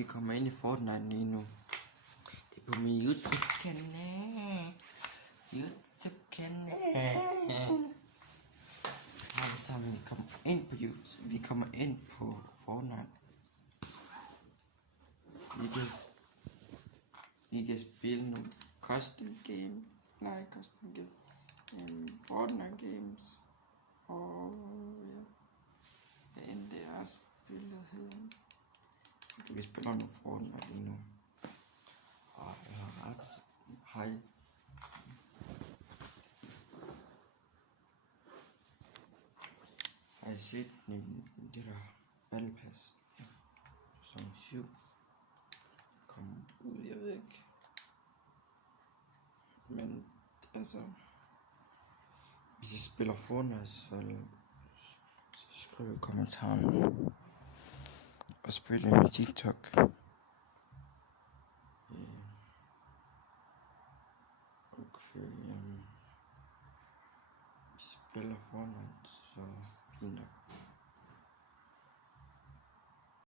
Vi kommer ind i Fortnite lige nu. Det er på min YouTube-kanal. Alle sammen, vi kommer ind på YouTube. Vi kommer ind på Fortnite. Vi kan spille nogle custom game. Nej, custom game. Fortnite games. Og ja. Hvad end det er spillet hedder. Vi spiller nogle Fortnite lige nu. Og jeg har ret. Hej. Har I set det der Battle Pass? Som 7. Kom ud, jeg ved ikke. Men altså, hvis I spiller Fortnite, så skriv i kommentaren. Og spil med TikTok. Okay, vi spiller Fortnite, så